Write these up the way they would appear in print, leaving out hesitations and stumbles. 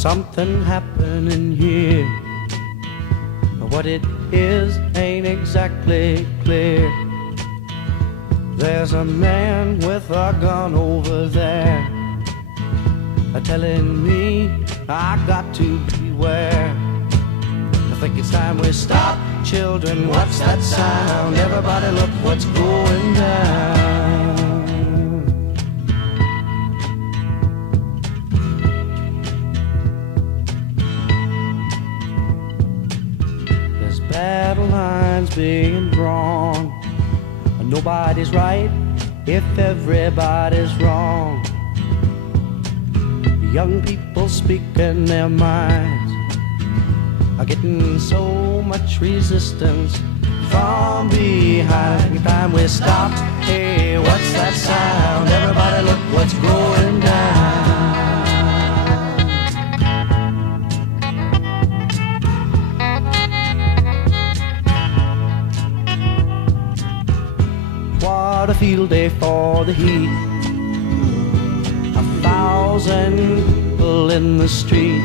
something happening here. What it is ain't exactly clear. There's a man with a gun over there, telling me I got to beware. I think it's time we stop. Children, what's that sound? Everybody look what's going down. There's battle lines being drawn. Nobody's right if everybody's wrong. Young people speaking their minds are getting so much resistance from behind. Time we stop. Hey, what's that sound? Everybody look what's going down. What a field day for the heat. 1,000 people in the street,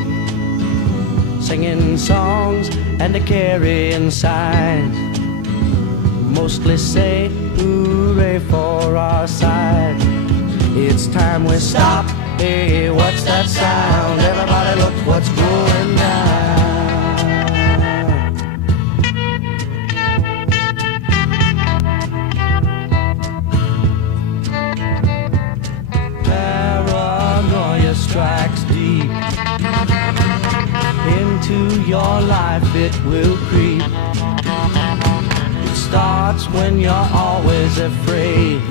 singing songs and carrying signs, mostly say hooray for our side. It's time we stop. Hey, what's that sound? Everybody look what's going down. Strikes deep into your life, it will creep. It starts when you're always afraid.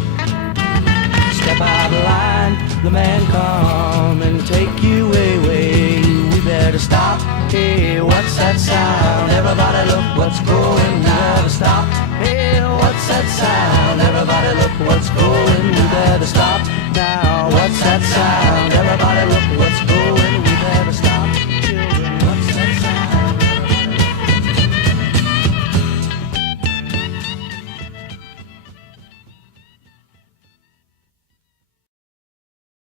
Step out of line, the man come and take you away. We better stop. Hey, what's that sound? Everybody look what's going down. Stop. Hey, what's that sound?